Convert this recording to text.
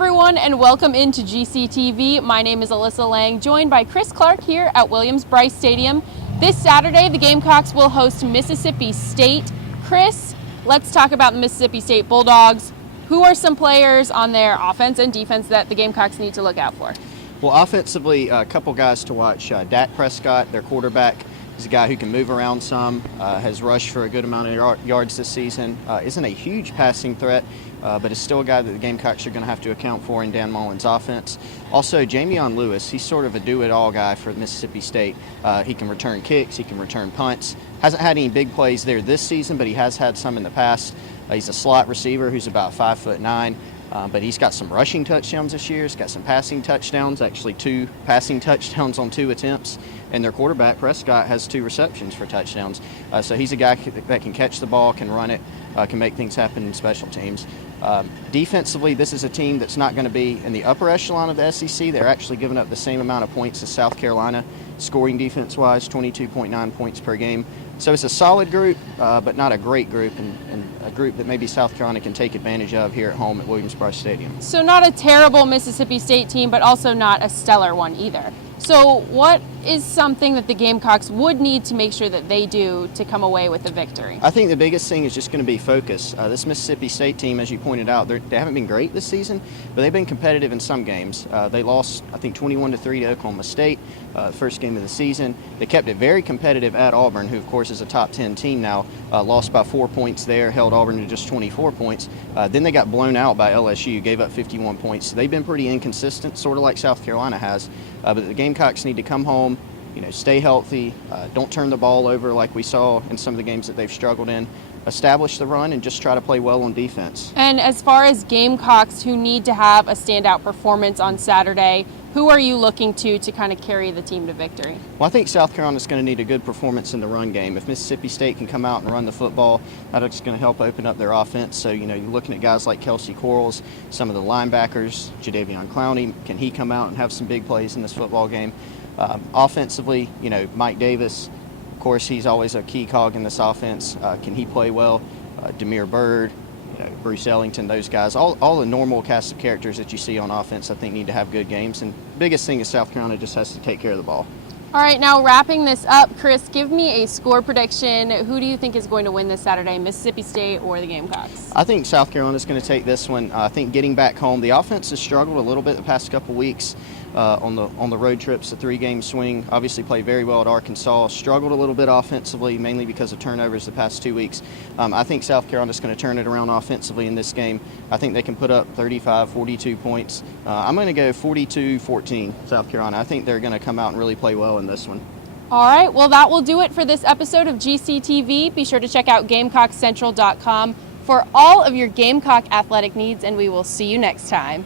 everyone, and welcome into GCTV. My name is Alyssa Lang, joined by Chris Clark here at Williams-Brice Stadium. This Saturday, the Gamecocks will host Mississippi State. Chris, let's talk about the Mississippi State Bulldogs. Who are some players on their offense and defense that the Gamecocks need to look out for? Well, offensively, a couple guys to watch. Dak Prescott, their quarterback, is a guy who can move around some, has rushed for a good amount of yards this season. Isn't a huge passing threat, but is still a guy that the Gamecocks are going to have to account for in Dan Mullen's offense. Also, Jamion Lewis, he's sort of a do-it-all guy for Mississippi State. He can return kicks, he can return punts. Hasn't had any big plays there this season, but he has had some in the past. He's a slot receiver who's about 5'9". But he's got some rushing touchdowns this year. He's got some passing touchdowns, actually 2 passing touchdowns on 2 attempts. And their quarterback, Prescott, has 2 receptions for touchdowns. So he's a guy that can catch the ball, can run it, can make things happen in special teams. Defensively, this is a team that's not going to be in the upper echelon of the SEC. They're actually giving up the same amount of points as South Carolina, scoring defense-wise, 22.9 points per game. So it's a solid group, but not a great group, and a group that maybe South Carolina can take advantage of here at home at Williams-Brice Stadium. So not a terrible Mississippi State team, but also not a stellar one either. So what is something that the Gamecocks would need to make sure that they do to come away with the victory? I think the biggest thing is just going to be focus. This Mississippi State team, as you pointed out, they haven't been great this season, but they've been competitive in some games. They lost, I think, 21-3 to Oklahoma State, first game of the season. They kept it very competitive at Auburn, who, of course, is a top 10 team now. Lost by 4 points there, held Auburn to just 24 points. Then they got blown out by LSU, gave up 51 points. They've been pretty inconsistent, sort of like South Carolina has. But the Gamecocks need to come home, stay healthy, don't turn the ball over like we saw in some of the games that they've struggled in. Establish the run and just try to play well on defense. And as far as Gamecocks who need to have a standout performance on Saturday, who are you looking to kind of carry the team to victory? Well, I think South Carolina's going to need a good performance in the run game. If Mississippi State can come out and run the football, that's going to help open up their offense. So, you're looking at guys like Kelsey Quarles, some of the linebackers, Jadeveon Clowney. Can he come out and have some big plays in this football game? Offensively, Mike Davis, of course, he's always a key cog in this offense. Can he play well? Demir Byrd, Bruce Ellington, those guys, all the normal cast of characters that you see on offense, I think, need to have good games. And the biggest thing is South Carolina just has to take care of the ball. All right, now wrapping this up, Chris, give me a score prediction. Who do you think is going to win this Saturday, Mississippi State or the Gamecocks? I think South Carolina's going to take this one. I think getting back home, the offense has struggled a little bit the past couple weeks on the road trips, the 3-game swing. Obviously played very well at Arkansas. Struggled a little bit offensively, mainly because of turnovers the past 2 weeks. I think South Carolina's going to turn it around offensively in this game. I think they can put up 35, 42 points. I'm going to go 42-14 South Carolina. I think they're going to come out and really play well in this one. All right, well, that will do it for this episode of GCTV. Be sure to check out GamecockCentral.com for all of your Gamecock athletic needs, and we will see you next time.